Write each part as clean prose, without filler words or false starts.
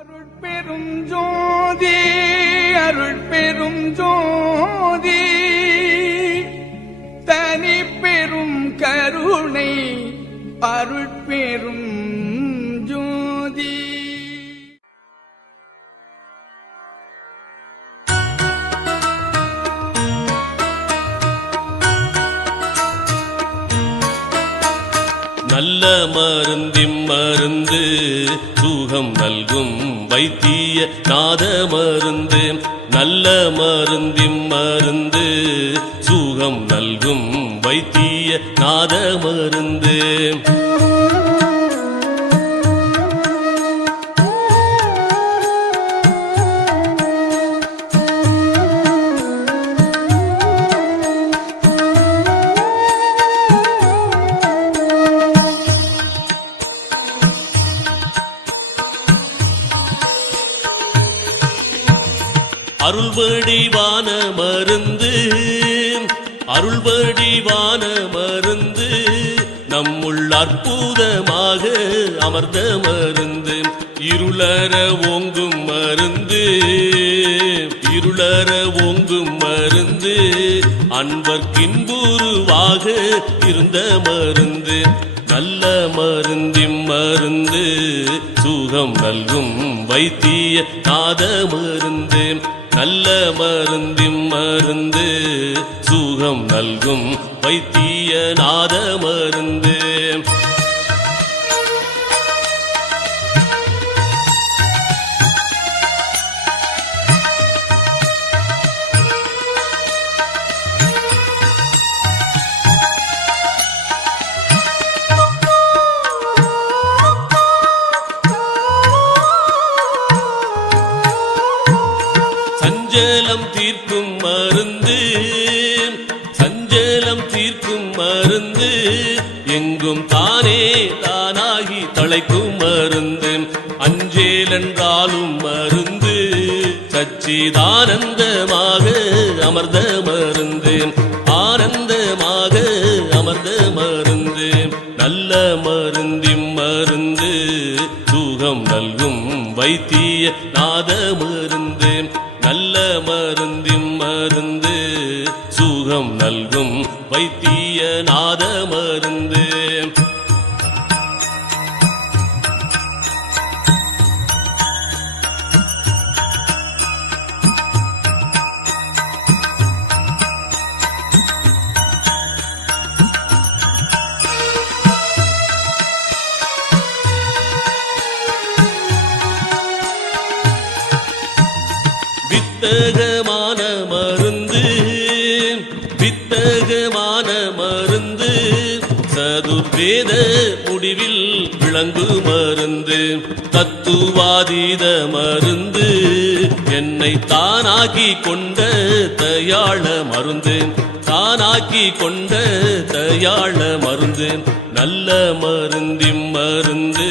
அருட்பெரும் ஜோதி அருட்பெரும் ஜோதி தனி பெரும் கருணை அருட்பெரும் ஜோதி. நல்ல மருந்திம் மருந்து சுகம் நல்கும் வைத்திய நாத மருந்து. நல்ல மருந்திம் மருந்து சுகம் நல்கும் வைத்திய நாத மருந்து. அருள்வடிவான மருந்து அருள்வடிவான மருந்து நம்முள் அற்புதமாக அமர்ந்த மருந்து. இருளற ஓங்கும் மருந்து இருளற ஓங்கும் மருந்து அன்பர்க்கின்புருவாக இருந்த மருந்து. நல்ல மருந்திம் மருந்து சுகம் நல்கும் வைத்திய நாத மருந்து. நல்ல மருந்திம் மருந்து சுகம் நல்கும் வைத்திய நாத மருந்து. சஞ்சலம் தீர்க்கும் மருந்து சஞ்சலம் தீர்க்கும் மருந்து எங்கும் தானே தானாகி தழைக்கும் மருந்து. அஞ்சேலென்றாலும் மருந்து சச்சிதானந்தமாக அமர்ந்த மருந்து. ஆனந்தமாக அமர்ந்த மருந்து. நல்ல மருந்திம் மருந்து சுகம் நல்கும் வைத்திய நாத மருந்து. நல்ல மருந்திம் மருந்து சுகம் நல்கும் வைத்திய நாத மருந்து. வித்தகமான மருந்து வித்தகமான மருந்து சதுர்வேத முடிவில் விளங்கு மருந்து. தத்துவாதீத மருந்து என்னை தானாக்கி கொண்ட தயாள மருந்து. தானாக்கி கொண்ட தயாள மருந்து. நல்ல மருந்திம் மருந்து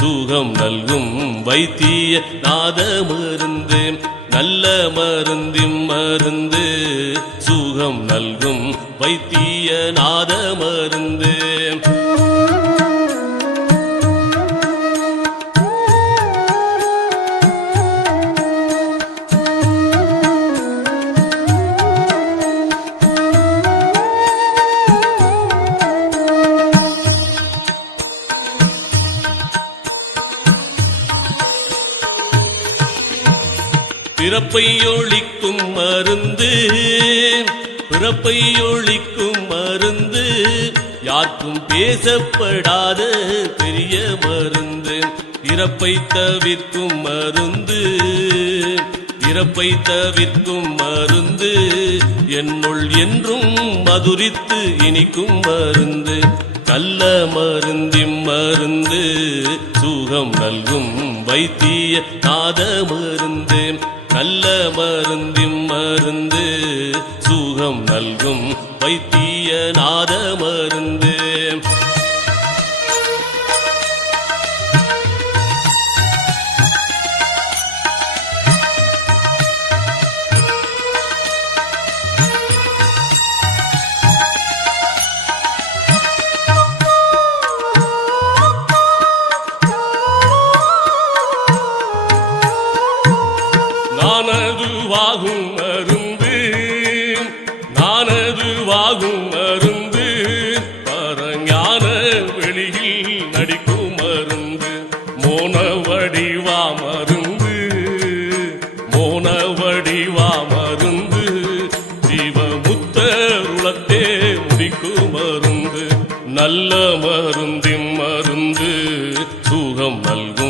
சுகம் நல்கும் வைத்திய நாத மருந்து. நல்ல மருந்திம் மருந்து சுகம் நல்கும் வைத்திய நாத மருந்து. பிறப்பை ஒழிக்கும் மருந்து பிறப்பை ஒழிக்கும் மருந்து யாருக்கும் பேசப்படாத பெரிய மருந்து. இறப்பை தவிர்க்கும் மருந்து இறப்பை தவிர்க்கும் மருந்து என்னுள் என்றும் மதுரித்து இனிக்கும் மருந்து. நல்ல மருந்திம் மருந்து சுகம் நல்கும் வைத்திய நாத மருந்து. நல்ல மருந்திம் மருந்து சுகம் நல்கும் வைத்திய நாத மருந்து. வாகும் மருந்து நானது வாகும் மருந்து பரஞான வெளியில் நடிக்கும் மருந்து மோன வடிவா மருந்து மோன வடிவா மருந்து ஜீவமுத்தருளத்தே முடிக்கும் மருந்து நல்ல மருந்தின்